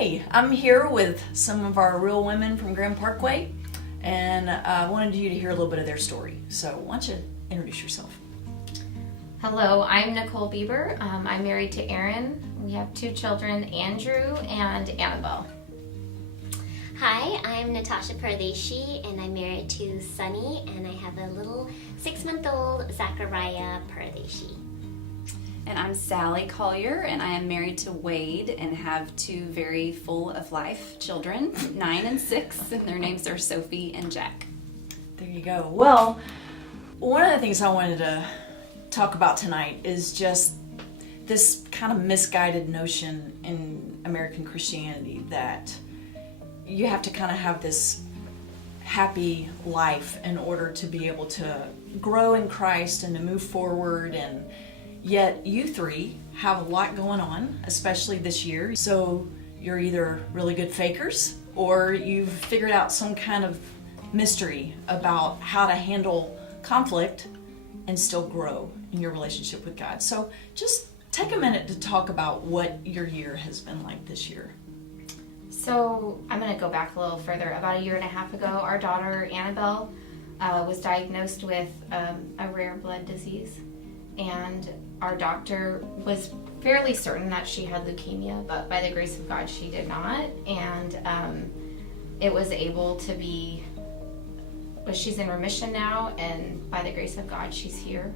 Hey, I'm here with some of our real women from Grand Parkway, and I wanted you to hear a little bit of their story. So why don't you introduce yourself? Hello, I'm Nicole Bieber. I'm married to Aaron. We have 2 children, Andrew and Annabelle. Hi, I'm Natasha Pardeshi, and I'm married to Sunny, and I have a little 6-month-old Zachariah Pardeshi. And I'm Sally Collier, and I am married to Wade and have 2 very full of life children, 9 and 6, and their names are Sophie and Jack. There you go. Well, one of the things I wanted to talk about tonight is just this kind of misguided notion in American Christianity that you have to kind of have this happy life in order to be able to grow in Christ and to move forward, and yet you 3 have a lot going on, especially this year. So you're either really good fakers or you've figured out some kind of mystery about how to handle conflict and still grow in your relationship with God. So just take a minute to talk about what your year has been like this year. So I'm going to go back a little further. About 1.5 years ago, our daughter Annabelle was diagnosed with a rare blood disease, and our doctor was fairly certain that she had leukemia, but by the grace of God she did not, and it was able to be, she's in remission now, and by the grace of God she's here,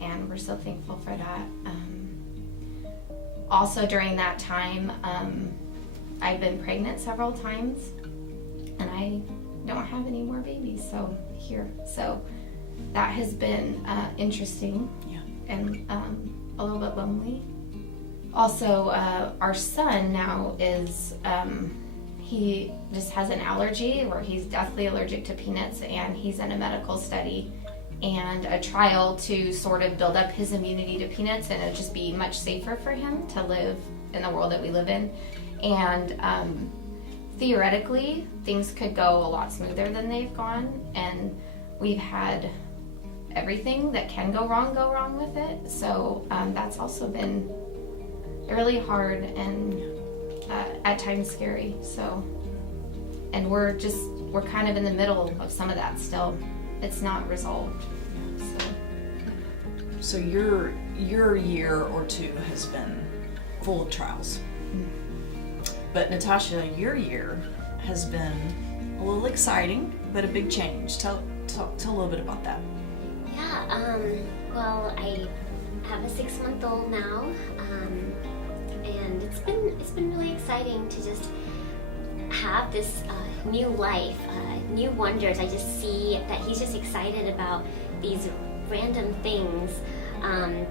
and we're so thankful for that. Also during that time, I've been pregnant several times, and I don't have any more babies, so that has been interesting. Yeah. And a little bit lonely. Also, our son now is, he just has an allergy where he's deathly allergic to peanuts, and he's in a medical study and a trial to sort of build up his immunity to peanuts, and it'll just be much safer for him to live in the world that we live in. And theoretically, things could go a lot smoother than they've gone, and we've had everything that can go wrong with it. So that's also been really hard and at times scary. So, and we're kind of in the middle of some of that still. It's not resolved. So your year or 2 has been full of trials. But Natasha, your year has been a little exciting, but a big change. Tell a little bit about that. Yeah, well, I have a 6-month-old now, and it's been really exciting to just have this new life, new wonders. I just see that he's just excited about these random things,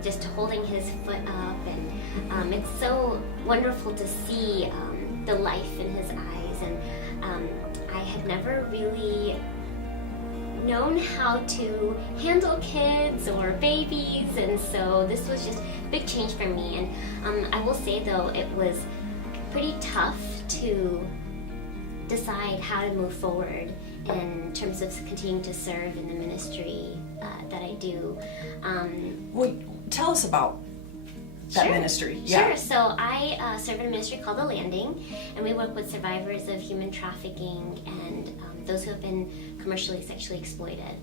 just holding his foot up, and it's so wonderful to see the life in his eyes, and I had never really known how to handle kids or babies, and so this was just a big change for me. And I will say though, it was pretty tough to decide how to move forward in terms of continuing to serve in the ministry that I do. Well, tell us about that ministry. Yeah. Sure. So I serve in a ministry called The Landing, and we work with survivors of human trafficking and those who have been commercially sexually exploited.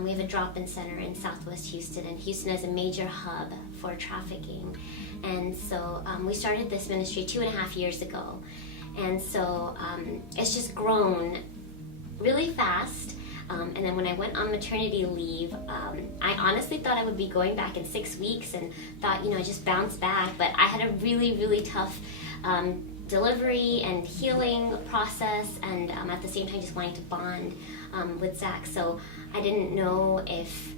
We have a drop-in center in Southwest Houston, and Houston is a major hub for trafficking. And so we started this ministry 2.5 years ago. And so it's just grown really fast. And then when I went on maternity leave, I honestly thought I would be going back in 6 weeks, and thought, just bounce back. But I had a really, really tough delivery and healing process, and at the same time just wanting to bond with Zach. So I didn't know if,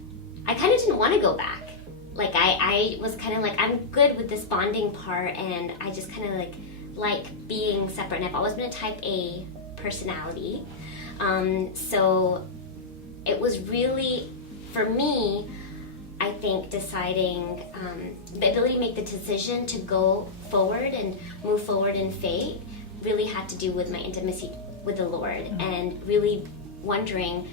I kind of didn't want to go back. Like I was kind of like, I'm good with this bonding part, and I just kind of like being separate. And I've always been a type A personality. So it was really, for me, I think deciding, the ability to make the decision to go forward and move forward in faith really had to do with my intimacy with the Lord, and really wondering,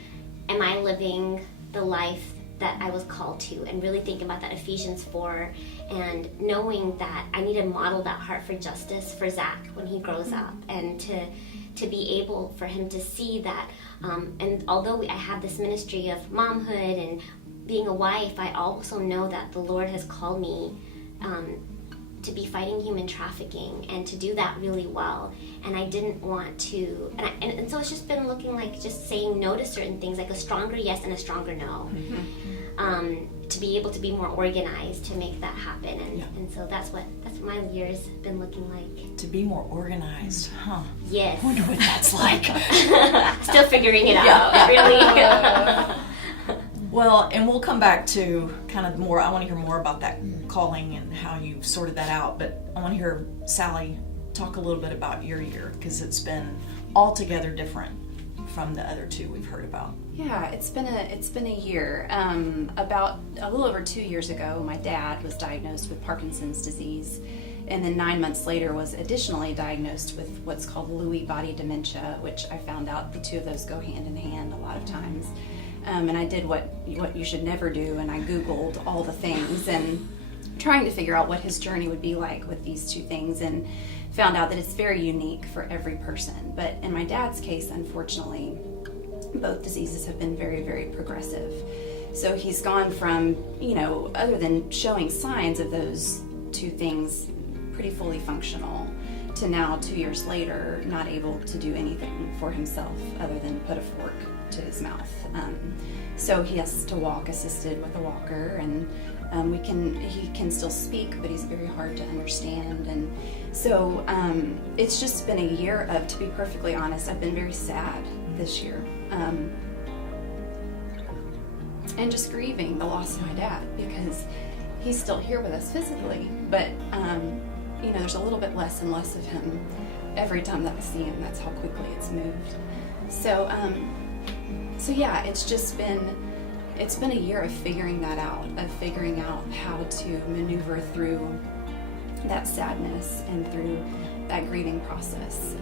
am I living the life that I was called to, and really thinking about that Ephesians 4 and knowing that I need to model that heart for justice for Zach when he grows up, and to be able for him to see that. And although I have this ministry of momhood and being a wife, I also know that the Lord has called me to be fighting human trafficking and to do that really well. And I didn't want to, and so it's just been looking like just saying no to certain things, like a stronger yes and a stronger no. To be able to be more organized to make that happen, and so that's what my year's been looking like. To be more organized, huh? Yes. I wonder what that's like. Still figuring it out, really. Well, and we'll come back to kind of more, I want to hear more about that calling and how you sorted that out, but I want to hear Sally talk a little bit about your year, because it's been altogether different from the other two we've heard about. Yeah, it's been a year. About a little over 2 years ago, my dad was diagnosed with Parkinson's disease, and then 9 months later was additionally diagnosed with what's called Lewy body dementia, which I found out the two of those go hand in hand a lot of times. And I did what you should never do, and I Googled all the things and trying to figure out what his journey would be like with these two things, and found out that it's very unique for every person. But in my dad's case, unfortunately, both diseases have been very, very progressive. So he's gone from, other than showing signs of those two things, pretty fully functional, to now 2 years later not able to do anything for himself other than put a fork to his mouth. So he has to walk assisted with a walker, and he can still speak, but he's very hard to understand. And so it's just been a year of, to be perfectly honest, I've been very sad this year. And just grieving the loss of my dad, because he's still here with us physically, but there's a little bit less and less of him every time that I see him. That's how quickly it's moved. So yeah, it's been a year of figuring that out, of figuring out how to maneuver through that sadness and through that grieving process.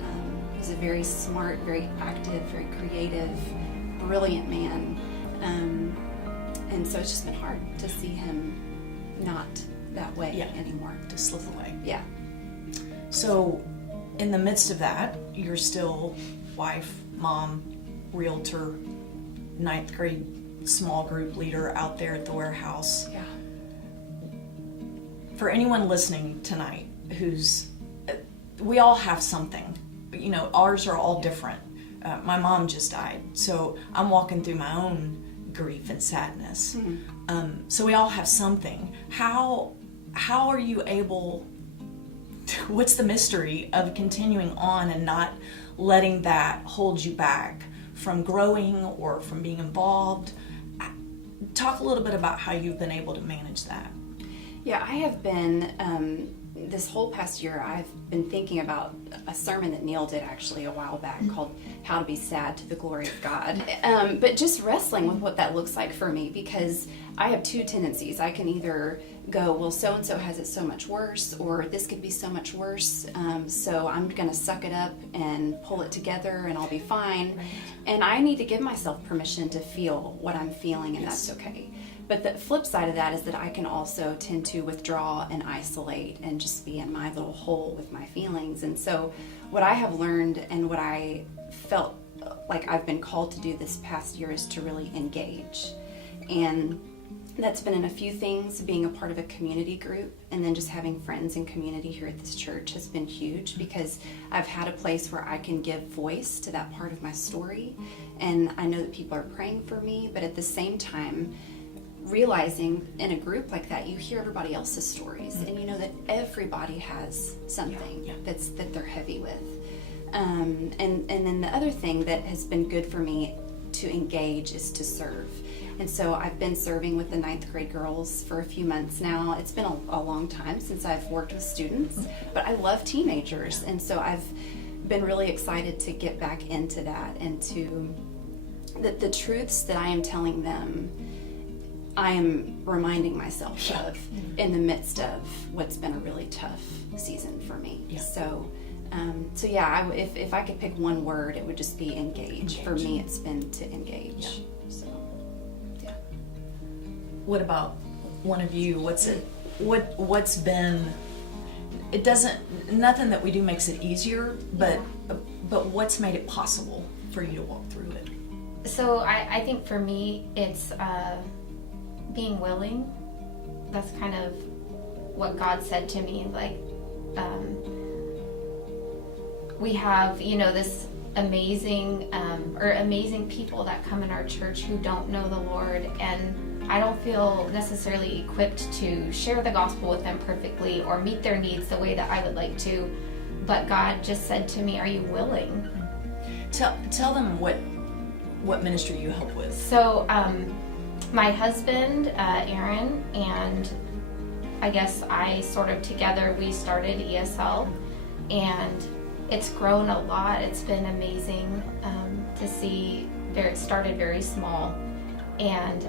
He's a very smart, very active, very creative, brilliant man. And so it's just been hard to see him not that way anymore. To slip away. Yeah. So in the midst of that, you're still wife, mom, realtor, 9th grade small group leader out there at the warehouse. Yeah. For anyone listening tonight we all have something, ours are all different. My mom just died, so I'm walking through my own grief and sadness. So we all have something. How are you able what's the mystery of continuing on and not letting that hold you back from growing or from being involved? Talk a little bit about how you've been able to manage that. Yeah, I have been, this whole past year, I've been thinking about a sermon that Neil did actually a while back called How to Be Sad to the Glory of God. But just wrestling with what that looks like for me, because I have two tendencies. I can either go, well, so-and-so has it so much worse, or this could be so much worse, so I'm going to suck it up and pull it together and I'll be fine. Right. And I need to give myself permission to feel what I'm feeling, and that's okay. But the flip side of that is that I can also tend to withdraw and isolate and just be in my little hole with my feelings. And so what I have learned and what I felt like I've been called to do this past year is to really engage. And that's been in a few things. Being a part of a community group and then just having friends and community here at this church has been huge, because I've had a place where I can give voice to that part of my story. And I know that people are praying for me, but at the same time, realizing in a group like that, you hear everybody else's stories, and you know that everybody has something that they're heavy with. And then the other thing that has been good for me to engage is to serve. And so I've been serving with the 9th grade girls for a few months now. It's been a long time since I've worked with students, but I love teenagers, and so I've been really excited to get back into that, and to the truths that I am telling them, I am reminding myself of in the midst of what's been a really tough season for me. Yeah. So yeah, if I could pick one word, it would just be engage. For me, it's been to engage. Yeah. So, yeah. What about one of you? What's been, it doesn't, nothing that we do makes it easier, but what's made it possible for you to walk through it? So I think for me, it's being willing. That's kind of what God said to me. Like, we have, this amazing people that come in our church who don't know the Lord, and I don't feel necessarily equipped to share the gospel with them perfectly or meet their needs the way that I would like to. But God just said to me, "Are you willing?" Tell them what ministry you help with. So, my husband, Aaron, and I guess I sort of together, we started ESL, and it's grown a lot. It's been amazing to see. It started very small, and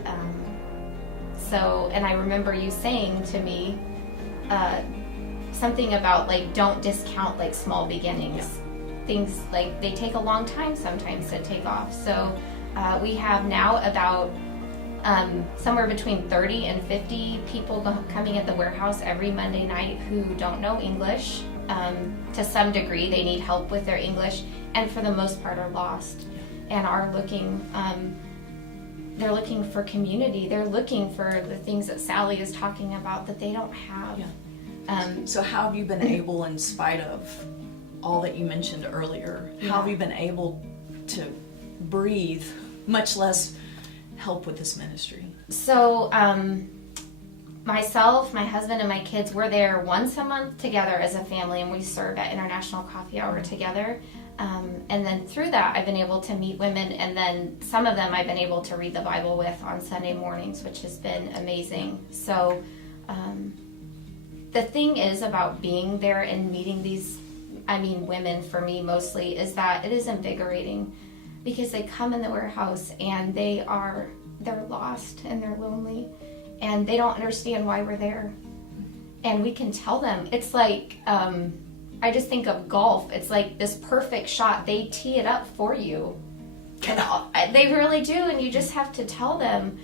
and I remember you saying to me something about like, don't discount like small beginnings. Yeah. Things like they take a long time sometimes to take off. So we have now about somewhere between 30 and 50 people coming at the warehouse every Monday night who don't know English. To some degree, they need help with their English, and for the most part are lost and are looking. They're looking for community. They're looking for the things that Sally is talking about that they don't have. Yeah. So how have you been able, in spite of all that you mentioned earlier, how have you been able to breathe, much less help with this ministry? So, myself, my husband, and my kids, we're there once a month together as a family, and we serve at International Coffee Hour together. And then through that, I've been able to meet women, and then some of them I've been able to read the Bible with on Sunday mornings, which has been amazing. So the thing is about being there and meeting these, women for me mostly, is that it is invigorating, because they come in the warehouse and they're lost and they're lonely and they don't understand why we're there. And we can tell them. It's like, I just think of golf. It's like this perfect shot. They tee it up for you. And they really do. And you just have to tell them,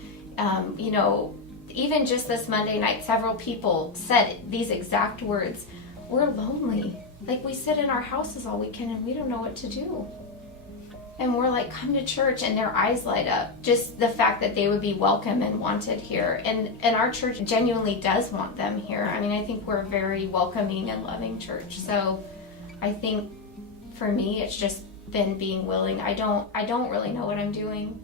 even just this Monday night, several people said these exact words. We're lonely. Like, we sit in our houses all weekend and we don't know what to do. And we're like, come to church, and their eyes light up. Just the fact that they would be welcome and wanted here. And our church genuinely does want them here. I think we're a very welcoming and loving church. So I think for me, it's just been being willing. I don't really know what I'm doing.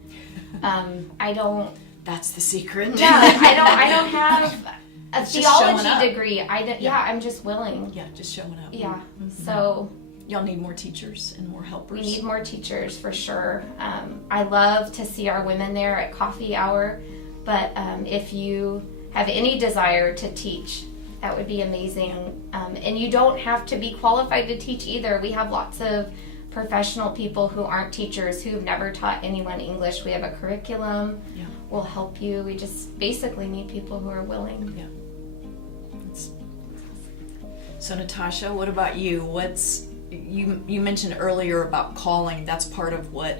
That's the secret. Yeah, I don't have a it's theology degree. I'm just willing. Yeah, just showing up. Yeah. Mm-hmm. So y'all need more teachers and more helpers. We need more teachers for sure. I love to see our women there at coffee hour, but if you have any desire to teach, that would be amazing. And you don't have to be qualified to teach either. We have lots of professional people who aren't teachers, who've never taught anyone English. We have a curriculum. Yeah. We'll help you. We just basically need people who are willing. Yeah. So Natasha, what about you? You mentioned earlier about calling. That's part of what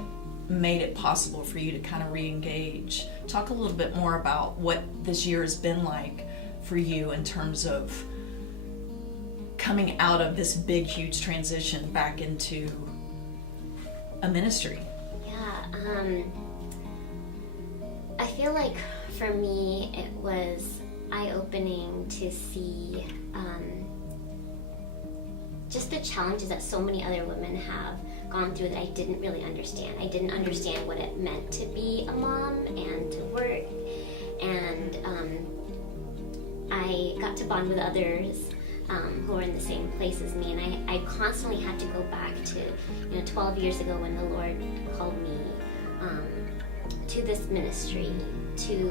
made it possible for you to kind of re-engage. Talk a little bit more about what this year has been like for you in terms of coming out of this big, huge transition back into a ministry. Yeah, I feel like for me it was eye-opening to see just the challenges that so many other women have gone through that I didn't really understand. I didn't understand what it meant to be a mom and to work, and I got to bond with others who were in the same place as me, and I constantly had to go back to 12 years ago when the Lord called me to this ministry to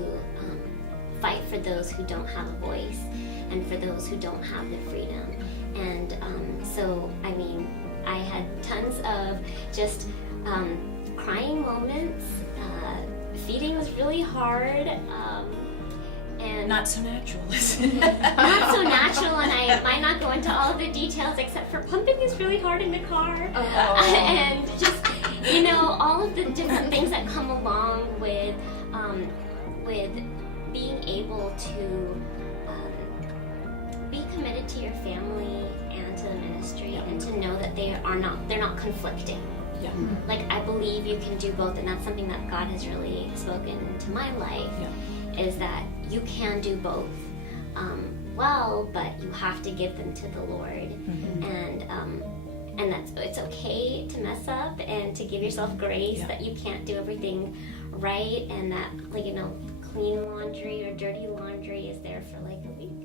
fight for those who don't have a voice and for those who don't have the freedom. And so I had tons of just crying moments. Feeding was really hard. And not so natural. Not so natural, and I might not go into all of the details except for pumping is really hard in the car. And just, all of the different things that come along with being able to be committed to your family and to the ministry, and to know that they're not conflicting. Yeah. Like, I believe you can do both, and that's something that God has really spoken into my life, is that you can do both well, but you have to give them to the Lord. And that's, it's okay to mess up and to give yourself grace that you can't do everything right, and that, like, you know, clean laundry or dirty laundry is there for like a week.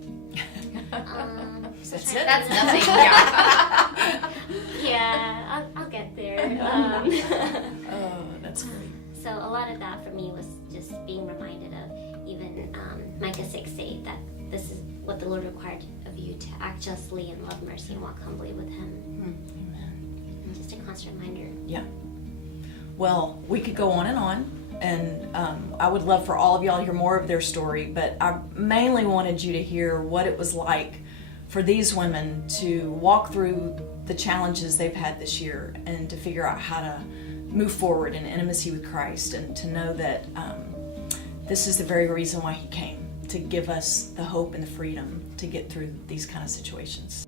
That's trying it. to- That's nothing. Yeah. Yeah, I'll get there. Oh, that's great. So a lot of that for me was just being reminded of even Micah 6:8, that this is what the Lord required of you, to act justly and love mercy and walk humbly with Him. Amen. Just a constant reminder. Yeah. Well, we could go on, and I would love for all of y'all to hear more of their story, but I mainly wanted you to hear what it was like for these women to walk through the challenges they've had this year, and to figure out how to move forward in intimacy with Christ, and to know that this is the very reason why He came, to give us the hope and the freedom to get through these kind of situations.